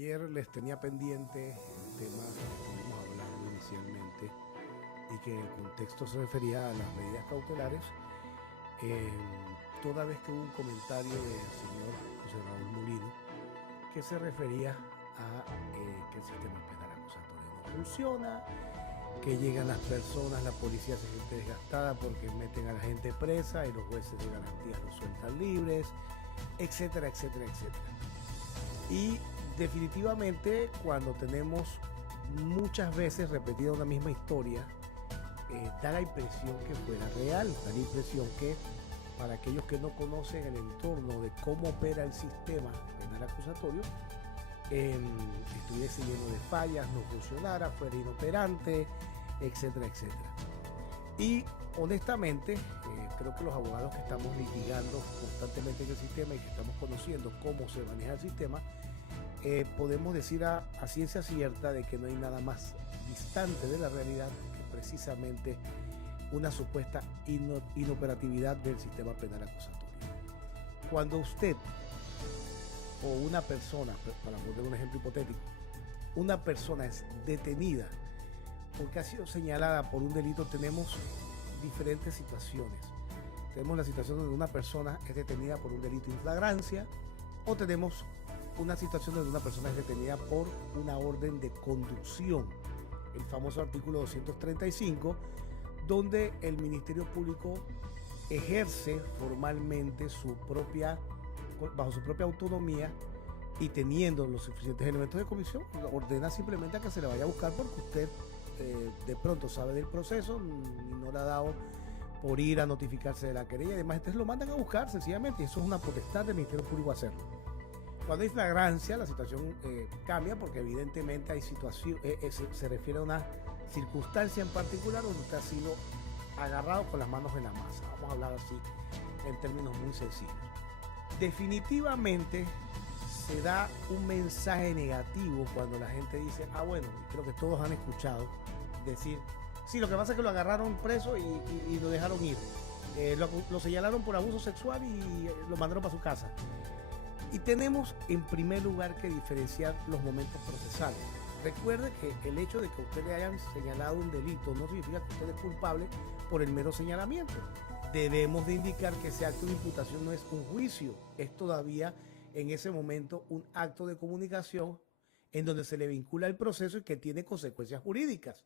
Ayer les tenía pendiente el tema que estuvimos hablando inicialmente y que en el contexto se refería a las medidas cautelares, eh, toda vez que hubo un comentario del señor José Raúl Mulino que se refería a que el sistema penal acusatorio no funciona, que llegan las personas, la policía se siente desgastada porque meten a la gente presa y los jueces de garantía los sueltan libres, etcétera, etcétera, etcétera. Y definitivamente cuando tenemos muchas veces repetida una misma historia, da la impresión que fuera real, da la impresión que para aquellos que no conocen el entorno de cómo opera el sistema penal acusatorio, estuviese lleno de fallas, no funcionara, fuera inoperante, etcétera, etcétera. Y honestamente, creo que los abogados que estamos litigando constantemente en el sistema y que estamos conociendo cómo se maneja el sistema, podemos decir a ciencia cierta de que no hay nada más distante de la realidad que precisamente una supuesta inoperatividad del sistema penal acusatorio. Cuando usted o una persona, para poner un ejemplo hipotético, una persona es detenida porque ha sido señalada por un delito, tenemos diferentes situaciones. Tenemos la situación donde una persona es detenida por un delito en flagrancia, o tenemos una situación donde una persona es detenida por una orden de conducción, el famoso artículo 235, donde el Ministerio Público ejerce formalmente bajo su propia autonomía y teniendo los suficientes elementos de comisión, ordena simplemente a que se le vaya a buscar porque usted de pronto sabe del proceso y no le ha dado por ir a notificarse de la querella y demás. Entonces lo mandan a buscar sencillamente, y eso es una potestad del Ministerio Público hacerlo. Cuando hay flagrancia, la situación cambia porque evidentemente hay situación, se refiere a una circunstancia en particular donde usted ha sido agarrado con las manos en la masa. Vamos a hablar así en términos muy sencillos. Definitivamente se da un mensaje negativo cuando la gente dice, bueno, creo que todos han escuchado decir, sí, lo que pasa es que lo agarraron preso y lo dejaron ir. Lo señalaron por abuso sexual y lo mandaron para su casa. Y tenemos en primer lugar que diferenciar los momentos procesales. Recuerde que el hecho de que usted le hayan señalado un delito no significa que usted es culpable por el mero señalamiento. Debemos de indicar que ese acto de imputación no es un juicio, es todavía en ese momento un acto de comunicación en donde se le vincula el proceso y que tiene consecuencias jurídicas.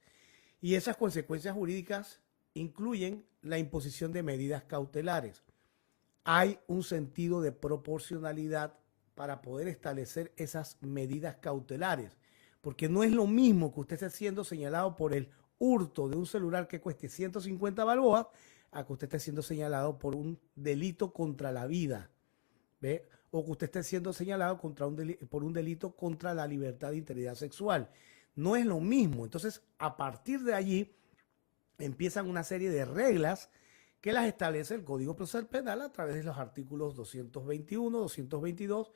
Y esas consecuencias jurídicas incluyen la imposición de medidas cautelares. Hay un sentido de proporcionalidad para poder establecer esas medidas cautelares, porque no es lo mismo que usted esté siendo señalado por el hurto de un celular que cueste 150 balboas a que usted esté siendo señalado por un delito contra la vida, ¿ve? O que usted esté siendo señalado por un delito contra la libertad de integridad sexual. No es lo mismo. Entonces, a partir de allí, empiezan una serie de reglas que las establece el Código Procesal Penal a través de los artículos 221, 222,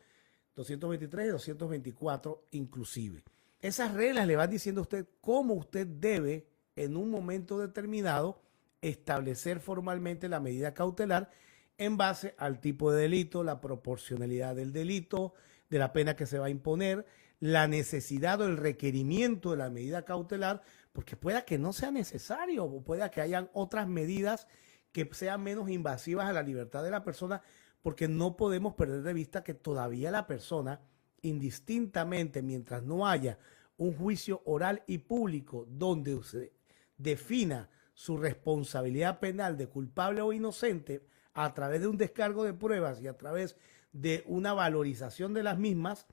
223 y 224 inclusive. Esas reglas le van diciendo a usted cómo usted debe en un momento determinado establecer formalmente la medida cautelar en base al tipo de delito, la proporcionalidad del delito, de la pena que se va a imponer, la necesidad o el requerimiento de la medida cautelar, porque pueda que no sea necesario o pueda que hayan otras medidas que sean menos invasivas a la libertad de la persona, porque no podemos perder de vista que todavía la persona, indistintamente, mientras no haya un juicio oral y público donde se defina su responsabilidad penal de culpable o inocente a través de un descargo de pruebas y a través de una valorización de las mismas,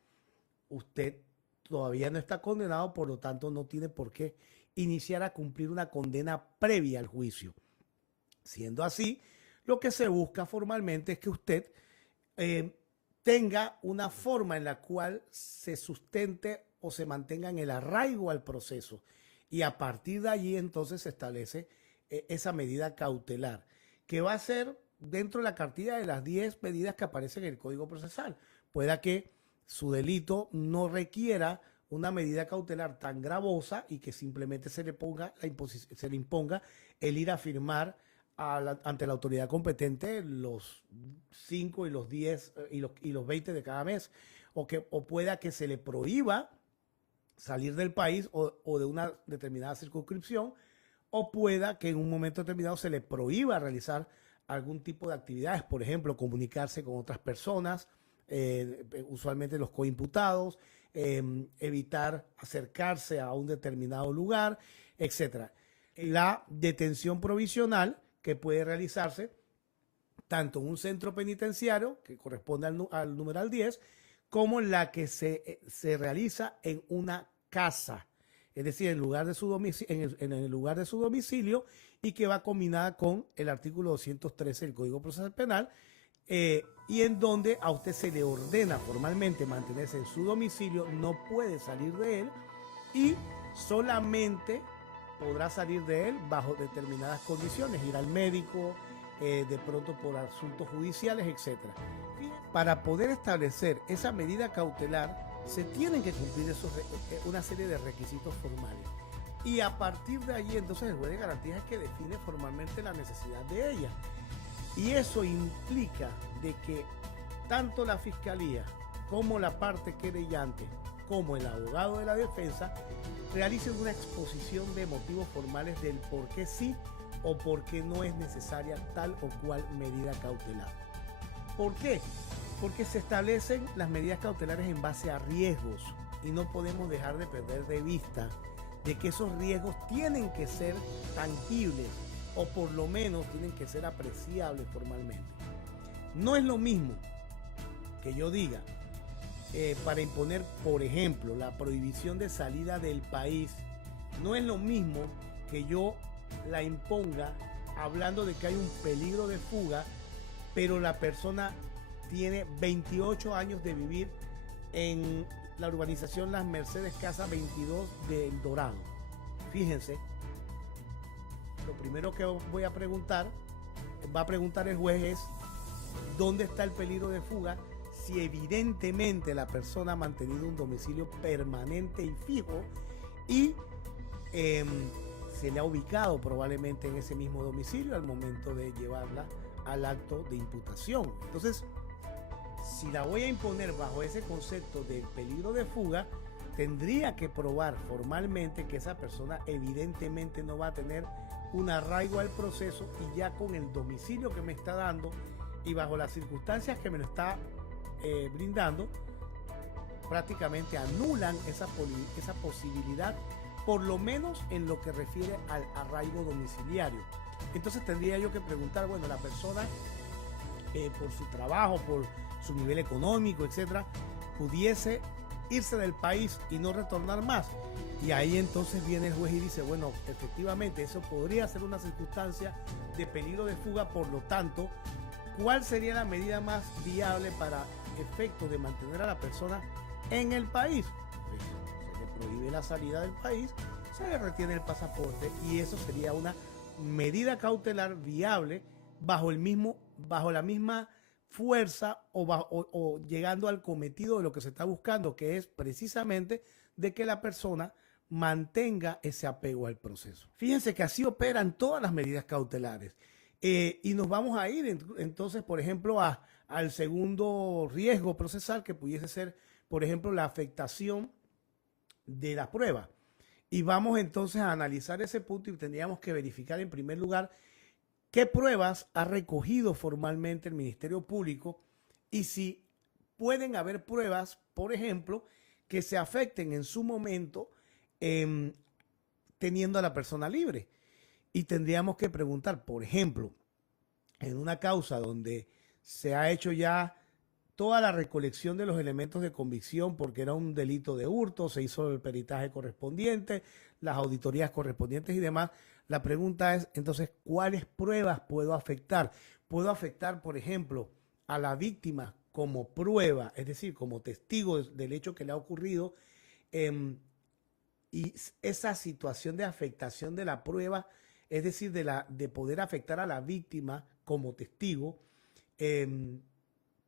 usted todavía no está condenado, por lo tanto no tiene por qué iniciar a cumplir una condena previa al juicio. Siendo así, lo que se busca formalmente es que usted tenga una forma en la cual se sustente o se mantenga en el arraigo al proceso. Y a partir de allí entonces se establece esa medida cautelar, que va a ser dentro de la cartilla de las 10 medidas que aparecen en el Código Procesal. Pueda que su delito no requiera una medida cautelar tan gravosa y que simplemente se le imponga el ir a firmar ante la autoridad competente los 5 y los 10 y los 20 de cada mes. o pueda que se le prohíba salir del país o de una determinada circunscripción, o pueda que en un momento determinado se le prohíba realizar algún tipo de actividades, por ejemplo, comunicarse con otras personas, usualmente los coimputados, evitar acercarse a un determinado lugar, etcétera. La detención provisional que puede realizarse tanto en un centro penitenciario, que corresponde al numeral 10, como la que se realiza en una casa, es decir, en el lugar de su domicilio, y que va combinada con el artículo 213 del Código Procesal Penal, y en donde a usted se le ordena formalmente mantenerse en su domicilio, no puede salir de él y solamente podrá salir de él bajo determinadas condiciones, ir al médico, de pronto por asuntos judiciales, etc. Para poder establecer esa medida cautelar, se tienen que cumplir una serie de requisitos formales. Y a partir de ahí, entonces, el juez de garantías es que define formalmente la necesidad de ella. Y eso implica de que tanto la fiscalía como la parte querellante, como el abogado de la defensa, realicen una exposición de motivos formales del por qué sí o por qué no es necesaria tal o cual medida cautelar. ¿Por qué? Porque se establecen las medidas cautelares en base a riesgos y no podemos dejar de perder de vista de que esos riesgos tienen que ser tangibles o por lo menos tienen que ser apreciables formalmente. No es lo mismo que yo diga, para imponer, por ejemplo, la prohibición de salida del país, no es lo mismo que yo la imponga hablando de que hay un peligro de fuga, pero la persona tiene 28 años de vivir en la urbanización Las Mercedes, Casa 22 del Dorado. Fíjense, lo primero que va a preguntar el juez es ¿dónde está el peligro de fuga? Si evidentemente la persona ha mantenido un domicilio permanente y fijo y se le ha ubicado probablemente en ese mismo domicilio al momento de llevarla al acto de imputación. Entonces, si la voy a imponer bajo ese concepto de peligro de fuga, tendría que probar formalmente que esa persona evidentemente no va a tener un arraigo al proceso, y ya con el domicilio que me está dando y bajo las circunstancias que me lo está brindando, prácticamente anulan esa posibilidad, por lo menos en lo que refiere al arraigo domiciliario. Entonces tendría yo que preguntar, bueno, la persona por su trabajo, por su nivel económico, etcétera, pudiese irse del país y no retornar más. Y ahí entonces viene el juez y dice, bueno, efectivamente eso podría ser una circunstancia de peligro de fuga, por lo tanto, ¿cuál sería la medida más viable para efecto de mantener a la persona en el país? Pues se le prohíbe la salida del país, se le retiene el pasaporte, y eso sería una medida cautelar viable bajo la misma fuerza o llegando al cometido de lo que se está buscando, que es precisamente de que la persona mantenga ese apego al proceso. Fíjense que así operan todas las medidas cautelares. Y nos vamos a ir entonces, por ejemplo, al segundo riesgo procesal, que pudiese ser, por ejemplo, la afectación de la prueba. Y vamos entonces a analizar ese punto, y tendríamos que verificar en primer lugar qué pruebas ha recogido formalmente el Ministerio Público y si pueden haber pruebas, por ejemplo, que se afecten en su momento teniendo a la persona libre. Y tendríamos que preguntar, por ejemplo, en una causa donde se ha hecho ya toda la recolección de los elementos de convicción porque era un delito de hurto, se hizo el peritaje correspondiente, las auditorías correspondientes y demás. La pregunta es, entonces, ¿cuáles pruebas puedo afectar? Puedo afectar, por ejemplo, a la víctima como prueba, es decir, como testigo del hecho que le ha ocurrido, y esa situación de afectación de la prueba, es decir, de poder afectar a la víctima como testigo,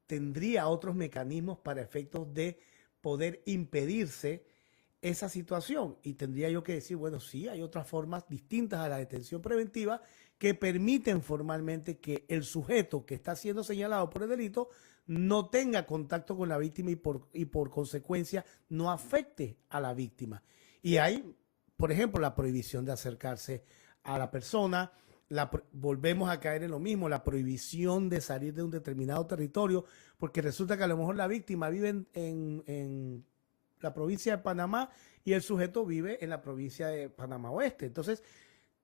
tendría otros mecanismos para efectos de poder impedirse esa situación. Y tendría yo que decir, bueno, sí, hay otras formas distintas a la detención preventiva que permiten formalmente que el sujeto que está siendo señalado por el delito no tenga contacto con la víctima y por consecuencia no afecte a la víctima. Y hay, por ejemplo, la prohibición de acercarse a la persona, volvemos a caer en lo mismo, la prohibición de salir de un determinado territorio, porque resulta que a lo mejor la víctima vive en la provincia de Panamá y el sujeto vive en la provincia de Panamá Oeste. Entonces,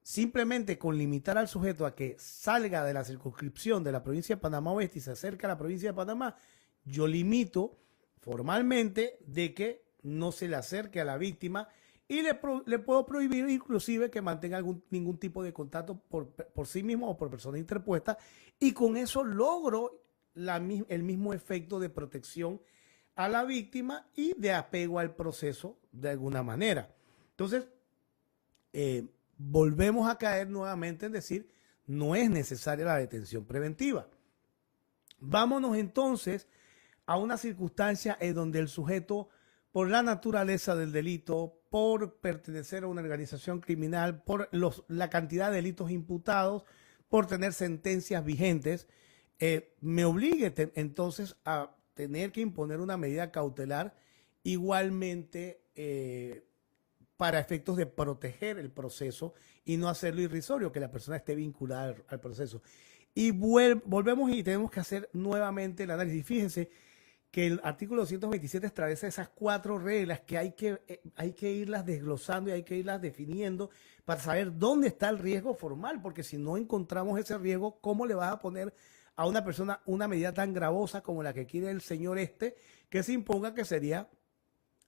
simplemente con limitar al sujeto a que salga de la circunscripción de la provincia de Panamá Oeste y se acerque a la provincia de Panamá, yo limito formalmente de que no se le acerque a la víctima y le puedo prohibir inclusive que mantenga ningún tipo de contacto por sí mismo o por persona interpuesta, y con eso logro el mismo efecto de protección a la víctima y de apego al proceso de alguna manera. Entonces, volvemos a caer nuevamente en decir, no es necesaria la detención preventiva. Vámonos entonces a una circunstancia en donde el sujeto, por la naturaleza del delito, por pertenecer a una organización criminal, por la cantidad de delitos imputados, por tener sentencias vigentes, me obligue entonces a tener que imponer una medida cautelar igualmente para efectos de proteger el proceso y no hacerlo irrisorio, que la persona esté vinculada al proceso. Y volvemos y tenemos que hacer nuevamente el análisis. Fíjense que el artículo 227 establece esas 4 reglas que hay que irlas desglosando y hay que irlas definiendo para saber dónde está el riesgo formal, porque si no encontramos ese riesgo, ¿cómo le vas a poner a una persona una medida tan gravosa como la que quiere el señor que se imponga, que sería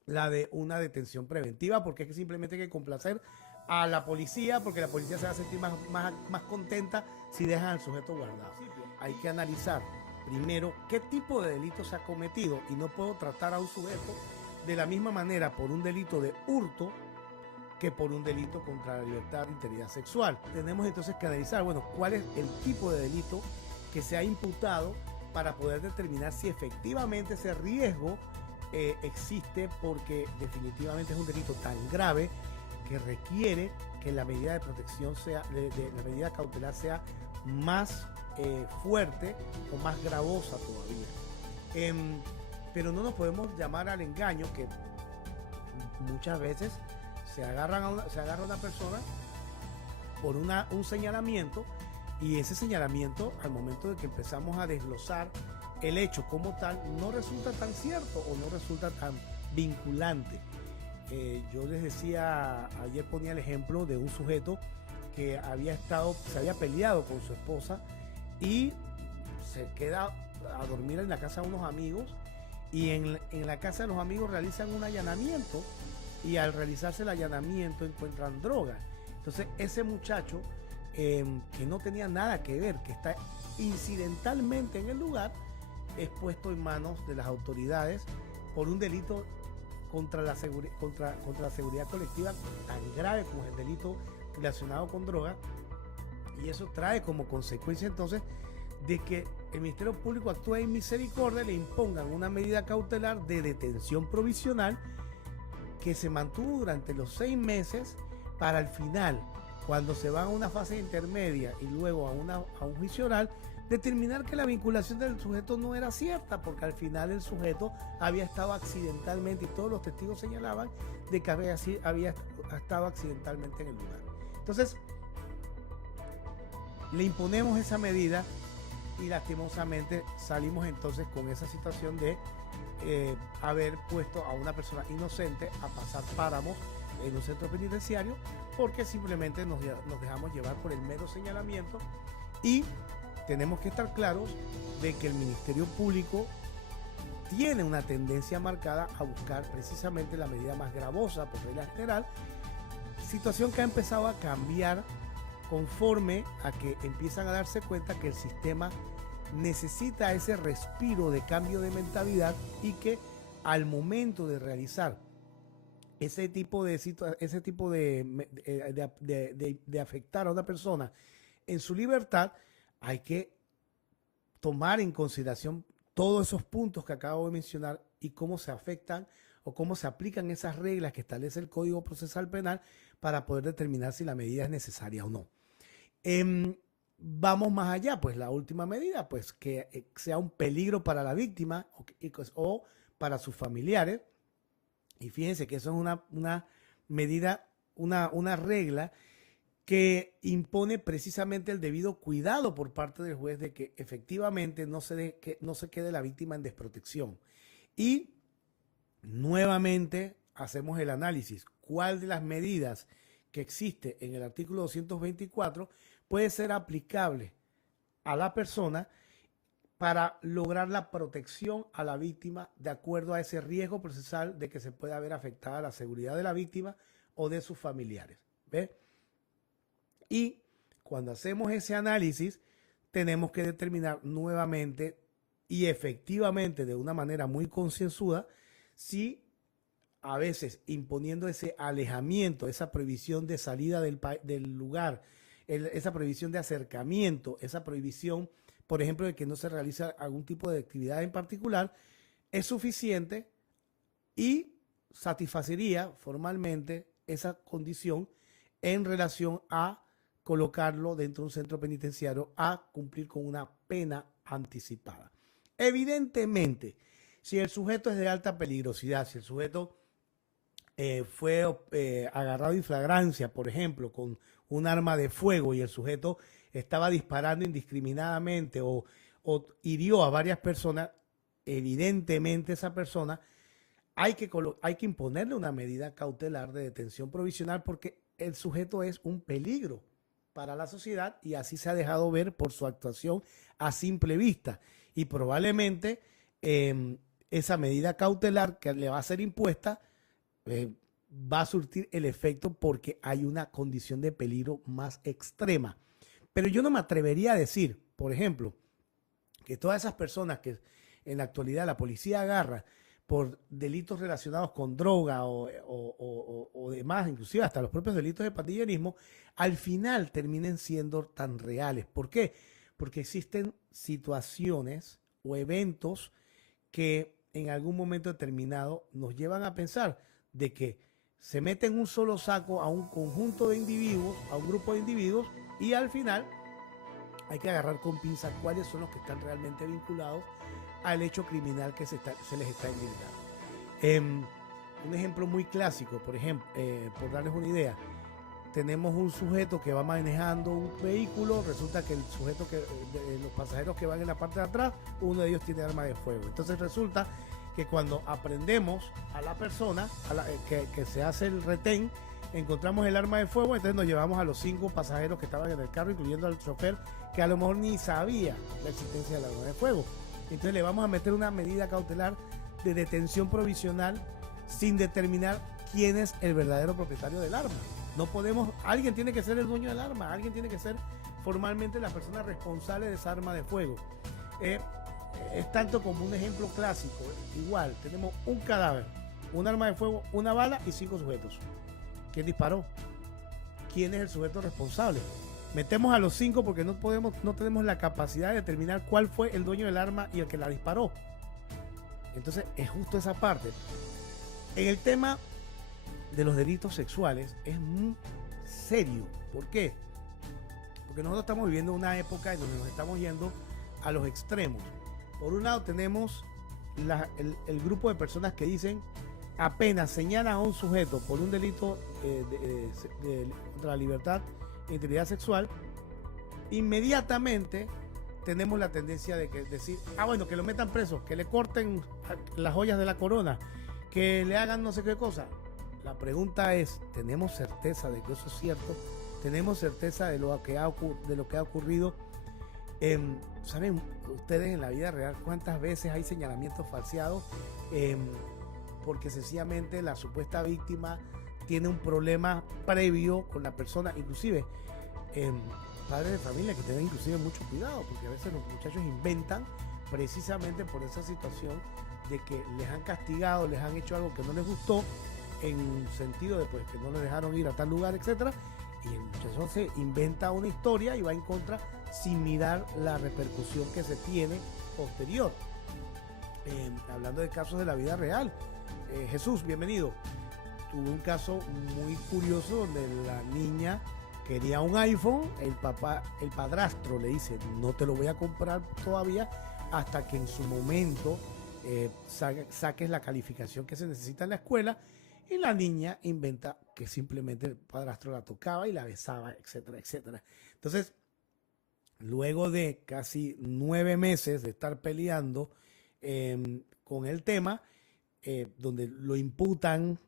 la de una detención preventiva? Porque es que simplemente hay que complacer a la policía, porque la policía se va a sentir más contenta si dejan al sujeto guardado. Hay que analizar primero qué tipo de delito se ha cometido, y no puedo tratar a un sujeto de la misma manera por un delito de hurto que por un delito contra la libertad de integridad sexual. Tenemos entonces que analizar, bueno, cuál es el tipo de delito que se ha imputado para poder determinar si efectivamente ese riesgo existe, porque definitivamente es un delito tan grave que requiere que la medida de protección sea, la medida cautelar sea más fuerte o más gravosa todavía. Pero no nos podemos llamar al engaño, que muchas veces se agarra a una persona por un señalamiento, y ese señalamiento, al momento de que empezamos a desglosar el hecho como tal, no resulta tan cierto o no resulta tan vinculante. Yo les decía, ayer ponía el ejemplo de un sujeto que se había peleado con su esposa y se queda a dormir en la casa de unos amigos, y en la casa de los amigos realizan un allanamiento, y al realizarse el allanamiento encuentran droga. Entonces ese muchacho, que no tenía nada que ver, que está incidentalmente en el lugar, es puesto en manos de las autoridades por un delito contra la seguridad colectiva tan grave como el delito relacionado con droga. Y eso trae como consecuencia entonces de que el Ministerio Público actúe en misericordia, le impongan una medida cautelar de detención provisional que se mantuvo durante los 6 meses, para el final, cuando se va a una fase intermedia y luego a un juicio oral, determinar que la vinculación del sujeto no era cierta, porque al final el sujeto había estado accidentalmente, y todos los testigos señalaban de que había estado accidentalmente en el lugar. Entonces, le imponemos esa medida y lastimosamente salimos entonces con esa situación de haber puesto a una persona inocente a pasar páramos en un centro penitenciario, porque simplemente nos dejamos llevar por el mero señalamiento. Y tenemos que estar claros de que el Ministerio Público tiene una tendencia marcada a buscar precisamente la medida más gravosa por regla general, situación que ha empezado a cambiar conforme a que empiezan a darse cuenta que el sistema necesita ese respiro de cambio de mentalidad, y que al momento de realizar ese tipo de afectar a una persona en su libertad, hay que tomar en consideración todos esos puntos que acabo de mencionar y cómo se afectan o cómo se aplican esas reglas que establece el Código Procesal Penal para poder determinar si la medida es necesaria o no. vamos más allá, pues la última medida, pues que sea un peligro para la víctima o para sus familiares. Y fíjense que eso es una medida, una regla que impone precisamente el debido cuidado por parte del juez de que efectivamente no se quede la víctima en desprotección. Y nuevamente hacemos el análisis. ¿Cuál de las medidas que existe en el artículo 224 puede ser aplicable a la persona para lograr la protección a la víctima de acuerdo a ese riesgo procesal de que se pueda ver afectada la seguridad de la víctima o de sus familiares? ¿Ve? Y cuando hacemos ese análisis, tenemos que determinar nuevamente y efectivamente de una manera muy concienzuda si a veces imponiendo ese alejamiento, esa prohibición de salida del lugar, esa prohibición de acercamiento, esa prohibición, por ejemplo, de que no se realiza algún tipo de actividad en particular, es suficiente y satisfacería formalmente esa condición en relación a colocarlo dentro de un centro penitenciario a cumplir con una pena anticipada. Evidentemente, si el sujeto es de alta peligrosidad, si el sujeto fue agarrado en flagrancia, por ejemplo, con un arma de fuego y el sujeto estaba disparando indiscriminadamente o hirió a varias personas, evidentemente esa persona hay que imponerle una medida cautelar de detención provisional porque el sujeto es un peligro para la sociedad y así se ha dejado ver por su actuación a simple vista. Y probablemente esa medida cautelar que le va a ser impuesta va a surtir el efecto porque hay una condición de peligro más extrema. Pero yo no me atrevería a decir, por ejemplo, que todas esas personas que en la actualidad la policía agarra por delitos relacionados con droga o demás, inclusive hasta los propios delitos de pandillerismo, al final terminen siendo tan reales. ¿Por qué? Porque existen situaciones o eventos que en algún momento determinado nos llevan a pensar de que se mete en un solo saco a un conjunto de individuos, a un grupo de individuos, y al final hay que agarrar con pinzas cuáles son los que están realmente vinculados al hecho criminal que se les está indicando. Un ejemplo muy clásico, por ejemplo, por darles una idea, tenemos un sujeto que va manejando un vehículo, resulta que el sujeto los pasajeros que van en la parte de atrás, uno de ellos tiene arma de fuego. Entonces resulta que cuando aprendemos a la persona que se hace el retén, encontramos el arma de fuego, entonces nos llevamos a los 5 pasajeros que estaban en el carro, incluyendo al chofer, que a lo mejor ni sabía la existencia del arma de fuego. Entonces le vamos a meter una medida cautelar de detención provisional sin determinar quién es el verdadero propietario del arma. No podemos, alguien tiene que ser el dueño del arma, alguien tiene que ser formalmente la persona responsable de esa arma de fuego. Es tanto como un ejemplo clásico. Igual, tenemos un cadáver, un arma de fuego, una bala y 5 sujetos. ¿Quién disparó? ¿Quién es el sujeto responsable? Metemos a los 5 porque no tenemos la capacidad de determinar cuál fue el dueño del arma y el que la disparó. Entonces, es justo esa parte. En el tema de los delitos sexuales es muy serio. ¿Por qué? Porque nosotros estamos viviendo una época en donde nos estamos yendo a los extremos. Por un lado tenemos el grupo de personas que dicen apenas señalan a un sujeto por un delito contra la libertad e integridad sexual, inmediatamente tenemos la tendencia de decir, bueno, que lo metan preso, que le corten las joyas de la corona, que le hagan no sé qué cosa. La pregunta es, ¿tenemos certeza de que eso es cierto? ¿Tenemos certeza de lo que ha ocurrido? ¿Saben ustedes en la vida real cuántas veces hay señalamientos falseados? Porque sencillamente la supuesta víctima tiene un problema previo con la persona, inclusive padres de familia que tienen inclusive mucho cuidado, porque a veces los muchachos inventan precisamente por esa situación de que les han castigado, les han hecho algo que no les gustó, en sentido de pues, que no les dejaron ir a tal lugar, etcétera, y el muchacho se inventa una historia y va en contra sin mirar la repercusión que se tiene posterior. Hablando de casos de la vida real, Jesús, bienvenido. Tuve un caso muy curioso donde la niña quería un iPhone, el padrastro le dice, no te lo voy a comprar todavía hasta que en su momento saques la calificación que se necesita en la escuela. Y la niña inventa que simplemente el padrastro la tocaba y la besaba, etcétera, etcétera. Entonces, luego de casi 9 meses de estar peleando con el tema, donde lo imputan,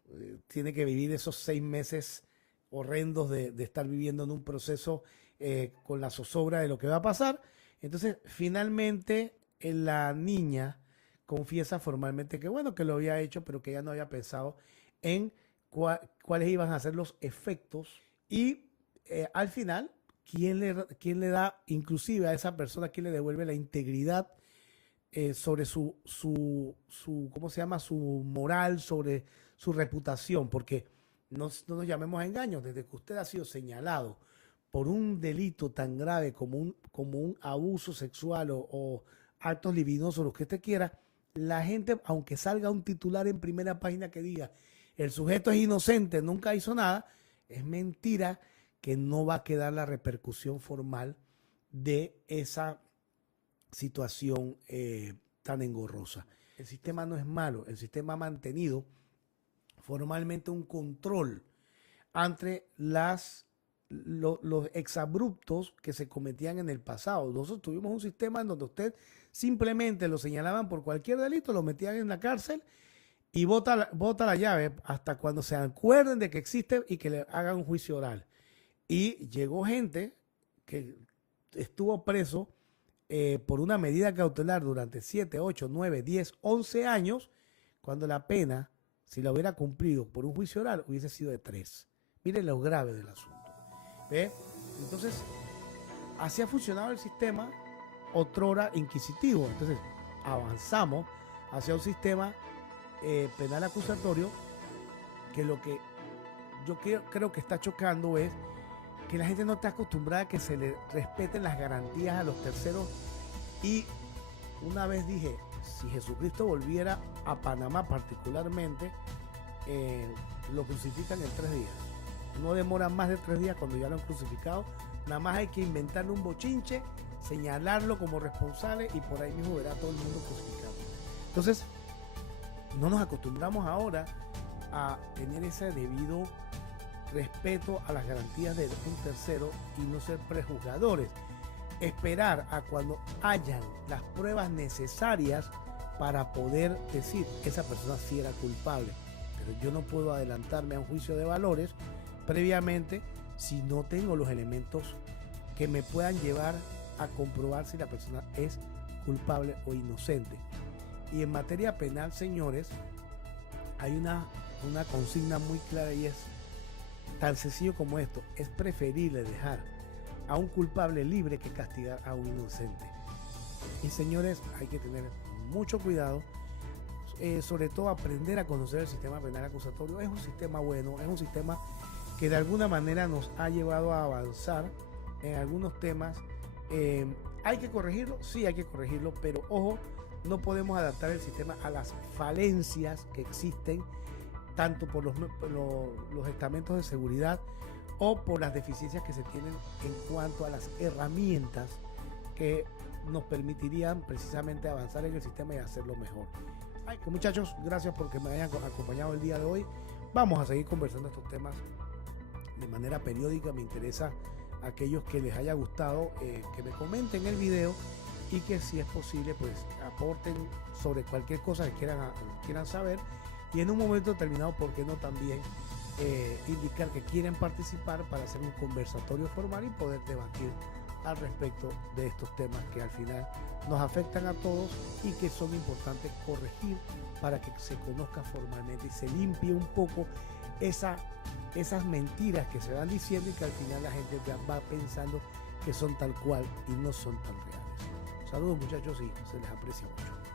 tiene que vivir esos 6 meses horrendos de estar viviendo en un proceso con la zozobra de lo que va a pasar. Entonces, finalmente, la niña confiesa formalmente que bueno, que lo había hecho, pero que ya no había pensado en cuáles iban a ser los efectos. Y al final, ¿quién le da, inclusive a esa persona, quién le devuelve la integridad sobre ¿cómo se llama? Su moral, sobre su reputación? Porque no nos llamemos a engaños, desde que usted ha sido señalado por un delito tan grave como un abuso sexual o actos libidinosos, lo que usted quiera, la gente, aunque salga un titular en primera página que diga el sujeto es inocente, nunca hizo nada, es mentira que no va a quedar la repercusión formal de esa situación tan engorrosa. El sistema no es malo, el sistema ha mantenido formalmente un control entre los exabruptos que se cometían en el pasado. Nosotros tuvimos un sistema en donde usted simplemente lo señalaban por cualquier delito, lo metían en la cárcel y bota la llave hasta cuando se acuerden de que existe y que le hagan un juicio oral. Y llegó gente que estuvo preso por una medida cautelar durante 7, 8, 9, 10, 11 años, cuando la pena, si la hubiera cumplido por un juicio oral, hubiese sido de 3. Miren lo grave del asunto. ¿Ve? Entonces, así ha funcionado el sistema otrora inquisitivo. Entonces, avanzamos hacia un sistema penal acusatorio que lo que yo creo que está chocando es que la gente no está acostumbrada a que se le respeten las garantías a los terceros. Y una vez dije, si Jesucristo volviera a Panamá particularmente, lo crucifican en 3 días. No demora más de 3 días cuando ya lo han crucificado. Nada más hay que inventarle un bochinche, señalarlo como responsable y por ahí mismo verá todo el mundo crucificado. Entonces, no nos acostumbramos ahora a tener ese debido respeto a las garantías de un tercero y no ser prejuzgadores. Esperar a cuando hayan las pruebas necesarias para poder decir que esa persona sí era culpable. Pero yo no puedo adelantarme a un juicio de valores previamente si no tengo los elementos que me puedan llevar a comprobar si la persona es culpable o inocente. Y en materia penal, señores, hay una consigna muy clara y es tan sencillo como esto: es preferible dejar a un culpable libre que castigar a un inocente. Y señores, hay que tener mucho cuidado, sobre todo aprender a conocer el sistema penal acusatorio. Es un sistema bueno, es un sistema que de alguna manera nos ha llevado a avanzar en algunos temas. ¿Hay que corregirlo? Sí, hay que corregirlo, pero ojo, no podemos adaptar el sistema a las falencias que existen, tanto por los estamentos de seguridad o por las deficiencias que se tienen en cuanto a las herramientas que nos permitirían precisamente avanzar en el sistema y hacerlo mejor. Pues muchachos, gracias porque me hayan acompañado el día de hoy. Vamos a seguir conversando estos temas de manera periódica. Me interesa a aquellos que les haya gustado, que me comenten el video y que si es posible pues aporten sobre cualquier cosa que quieran saber, y en un momento determinado, ¿por qué no también indicar que quieren participar para hacer un conversatorio formal y poder debatir al respecto de estos temas que al final nos afectan a todos y que son importantes corregir para que se conozca formalmente y se limpie un poco esas mentiras que se van diciendo y que al final la gente va pensando que son tal cual y no son tan reales. Saludos muchachos y se les aprecia mucho.